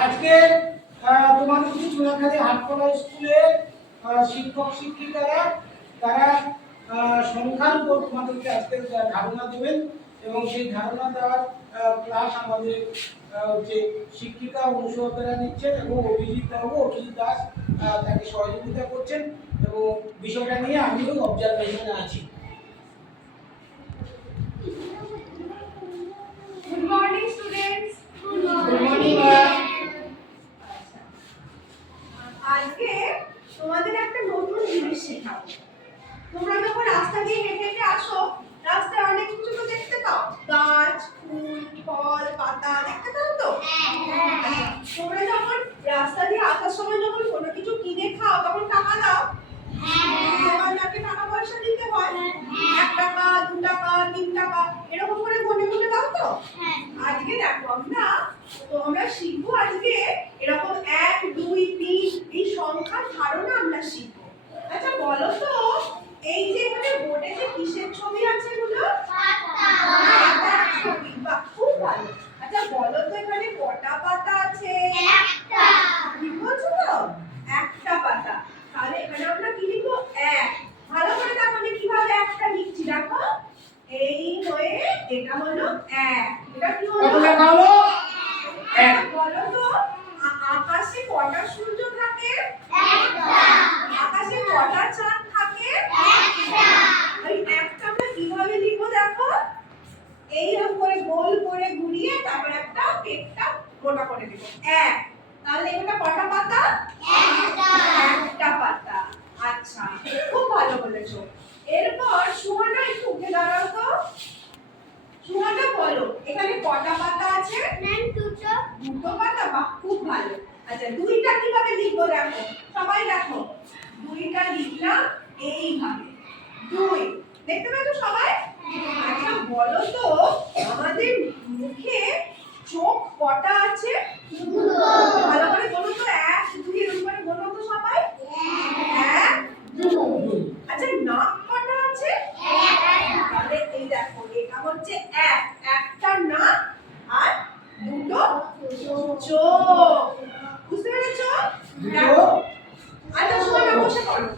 আজকে তোমাদের যে চুনাখালী হাটকলা স্কুলে শিক্ষক শিক্ষিকারা তারা সংখ্যার উপর তোমাদেরকে আজকে ধারণা দেবেন এবং সেই ধারণা দেওয়ার ক্লাস আমাদের যে শিক্ষিকা অনুষদরা নিচ্ছেন এবং অভিজিৎ দাস তাকে সহযোগিতা করছেন এবং বিষয়টা নিয়ে আমিও অবজারভেশনে আছি। Good morning, students. Good morning. আজকে তোমাদের একটা নতুন জিনিস শেখাবো। তোমরা যখন রাস্তা দিয়ে হেঁটে হেঁটে আসো, রাস্তায় অনেক কিছু তো দেখতে পাও, গাছ, ফুল, ফল, পাতা দেখতে পাও তো? হ্যাঁ। তোমরা যখন রাস্তা দিয়ে আসার সময় যখন কোনো কিছু কিনে খাও তখন টাকা দাও? দোকানদারকে টাকা পয়সা দিতে হয়। 1 টাকা, 2 টাকা, 3 টাকা এরকম করে গুনে গুনে দাও তো? আজকে দেখো আমরা শিখবো আজকে এরকম 1, 2, 3 এই সংখ্যার ধারণা আমরা শিখবো। আচ্ছা বলো তো, এই যে এখানে বোর্ডে যে কিসের ছবি আছে এগুলো? পাতার ছবি। বাহ, খুব ভালো। আচ্ছা বলো তো এখানে কটা পাতা আছে? একটা। ঠিক বলছো তো? একটা পাতা। তাহলে এখানে আমরা কি লিখবো? 1। ভালো করে দেখো আমি কিভাবে একটা লিখছি, দেখো। এই হয়ে এটা হলো 1। এটা কি হলো? কত লেখা হলো? 1। বলো তো আকাশে কটা সূর্য থাকে? একটা। আকাশে কটা চাঁদ থাকে? একটা। এই একটা আমরা কিভাবে লিখবো দেখো? এইরকম করে গোল করে ঘুরিয়ে তারপর একটা পেটটা গোটা করে দেব। 1। তাহলে এটা কটা পাতা? একটা। একটা পাতা। আচ্ছা, খুব ভালো বলেছো। এরপর সুহানা একটু উঠে দাঁড়াও তো। সুহানা বলো এখানে কটা পাতা আছে? ম্যাম দুটো। দুটো পাতা? বাহ, খুব ভালো। আচ্ছা দুইটা কিভাবে লিখবো দেখো, সবাই দেখো। দুইটা লিখলাম এইভাবে। 2 দেখতে পাচ্ছ সবাই? আচ্ছা বলো তো আমাদের মুখে চোখ কটা আছে? দুটো। ভালো করে বলো তো, 1, 2 এর উপরে বলো তো সবাই। 1, 2। আচ্ছা নাক কটা আছে? একটা। তাহলে এই দেখো এটা হচ্ছে 1, একটা নাক আর দুটো চোখ। বুঝতে পেরেছো? দেখো। আচ্ছা শোনা বসে পড়ো।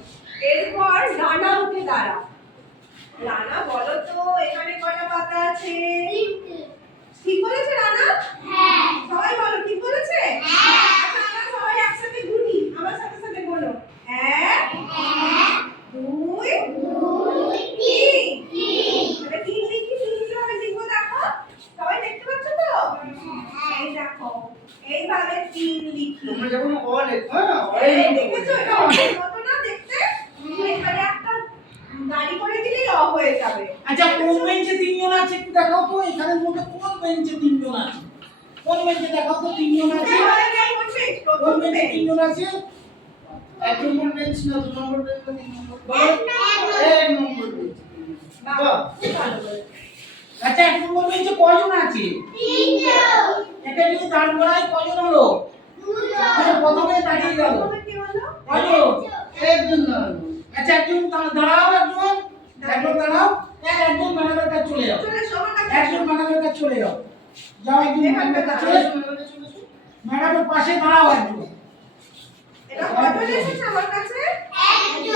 এরপর রানা উঠে দাঁড়াও। রানা বলো তো এখানে কটা পাতা আছে? 3টে। ঠিক বলেছে রানা? হ্যাঁ। সবাই বলো ঠিক বলেছে? হ্যাঁ। আচ্ছা আমরা সবাই একসাথে গুনি, আমার সাথে সাথে বলো। 1, 2, 3। তাহলে 3 লিখি, 3 কিভাবে লিখবো দেখো? সবাই দেখতে পাচ্ছ তো? এই দেখো এইভাবে 3 লিখি। তোমরা যখন অ লেখো, এই দেখেছো এটা অনেক মতো না দেখতে? এখানে একটা গাড়ি করে দিলেই অ হয়ে যাবে। আচ্ছা কোন বেঞ্চে 3 জন আছে একটু দেখাও তো, এখানের মধ্যে কোন বেঞ্চে 3 জন আছে? কোন বেঞ্চে দেখাও তো 3 জন আছে? কোন বেঞ্চে 3 জন আছে? 1 নম্বর বেঞ্চ না 2 নম্বর বেঞ্চ না 3 নম্বর? 1 নম্বর বেঞ্চ। বাহ, আচ্ছা 1 নম্বর বেঞ্চে কয়জন আছে? 3 জন। এটা যদি দাঁড় করাই কয়জন হলো? 2 জন। আচ্ছা প্রথমে দাঁড়িয়ে গেল কয়জন? একজন দাঁড়ালো। আচ্ছা একজন দাঁড়াও, একজন দাঁড়াও। একজন ম্যাডামের কাছে চলে যাও। একজন ম্যাডামের কাছে চলে যাও। যাও একজন ম্যাডামের কাছে চলে যাও। ম্যাডামের পাশে দাঁড়াও একজন। এটা কয়জন এসেছে আমার কাছে? একজন।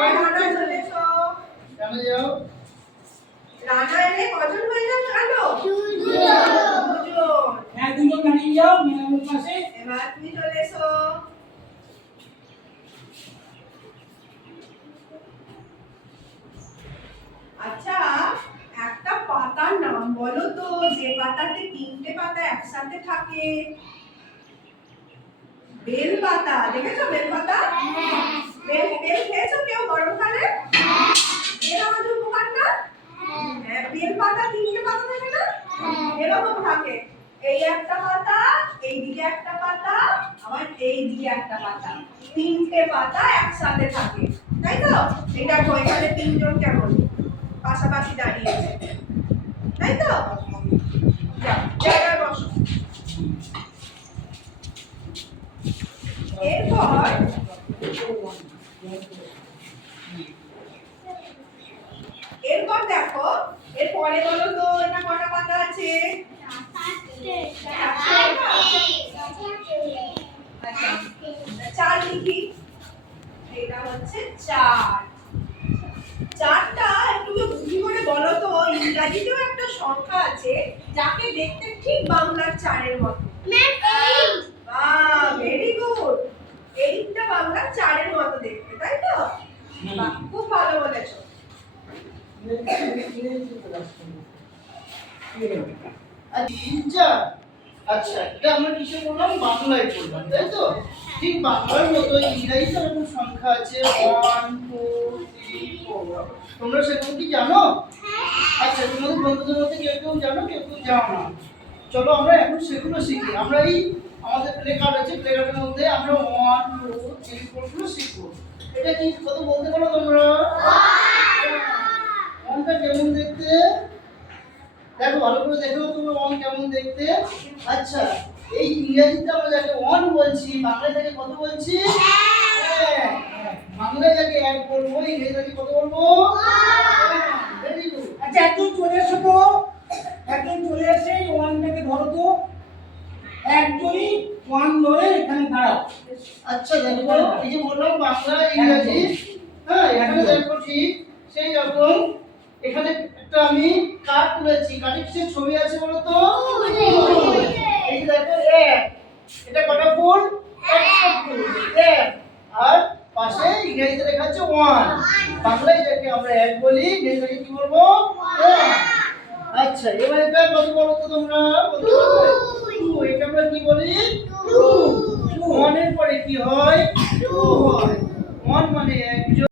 রানা চলে এসো। চলে যাও। রানা এলে কয়জন হয়ে যাবে আলো? 2 জন। 2 জন। হ্যাঁ 2 জন দাঁড়িয়ে যাও ম্যাডামের পাশে। এবার তুমি চলে এসো। আচ্ছা একটা পাতার নাম বলো তো যে পাতাতে 3টে পাতা একসাথে থাকে? বেল পাতা। দেখেছো বেল পাতা? বেল খেয়েছো কেউ গরমকালে? বেল আমাদের উপকার না? হ্যাঁ বেল পাতা 3টে পাতা থাকে না? এরকম থাকে। এই একটা পাতা, এইদিকে একটা পাতা, আবার এইদিকে একটা পাতা। 3টে পাতা একসাথে থাকে, তাই তো? এটা এখানে 3 জন কেমন পাশাপাশি দাঁড়িয়েছে, তাই তো? যাও জায়গায় বসো। এরপর দেখো এরপরে বলো তো এটা কটা পাতা আছে? 4টে। লিখি, এটা হচ্ছে 4। 4টা একটু বুদ্ধি করে বলো তো, ইংরাজিতেও একটা সংখ্যা আছে যাকে দেখতে ঠিক বাংলার 4-এর মতো। বাহ, ভেরি গুড। 8টা বাংলার 4-এর মতো দেখতে, তাই তো? বাহ, খুব ভালো বলেছো। আচ্ছা, এটা আমরা কিসে বললাম? বাংলায় বললাম, তাই তো? ঠিক বাংলার মতো ইংরেজিতে এরকম সংখ্যা আছে 1 2 3 4। তোমরা সেগুলো কি জানো? আচ্ছা, তোমাদের বন্ধুদের মধ্যে কেউ কেউ জানো, কেউ কেউ জানো না। চলো আমরা এখন সেগুলো শিখি। আমরা এই আমাদের প্লে কার্ড আছে, প্লে কার্ডের মধ্যে আমরা 1 2 3 4 গুলো শিখবো। এটা কি কত বলতে পারো তোমরা? 1টা কেমন দেখতে? দেখো ভালো করে দেখো তুমি 1 কেমন দেখতে। আচ্ছা, এই ইংরেজিতে আমরা যাকে 1 বলছি, বাংলায় যাকে কত বলছি? 1। বাংলায় যাকে 1 বলবো, ইংরেজিতে কত বলবো? 1। Very good. আচ্ছা, একজন চলে এসো তো, একজন চলে এসে 1টাকে ধরো তো, একজনই 1 ধরে এখানে দাঁড়াও। আচ্ছা দেখো, এই যে বললাম বাংলা ইংরেজি, হ্যাঁ এখানে দেখো ঠিক সেই রকম এখানে একটা আমি কার্ড তুলেছি। কার্ডে কিসের ছবি আছে বলো তো? এই যে দেখো 1, এটা কটা ফুল? একটা ফুল, 1। আর পাশে ইংরেজিতে লেখা আছে 1। বাংলায় যাকে আমরা 1 বলি, ইংরেজিতে কি বলবো? 1। আচ্ছা, এবার এটা কত বলো তো তোমরা? বলতে পারবে? 2। এটা আমরা কি বলি? 2। 1 এর পরে কি হয়? 2 হয়। 1 মানে 1 জন।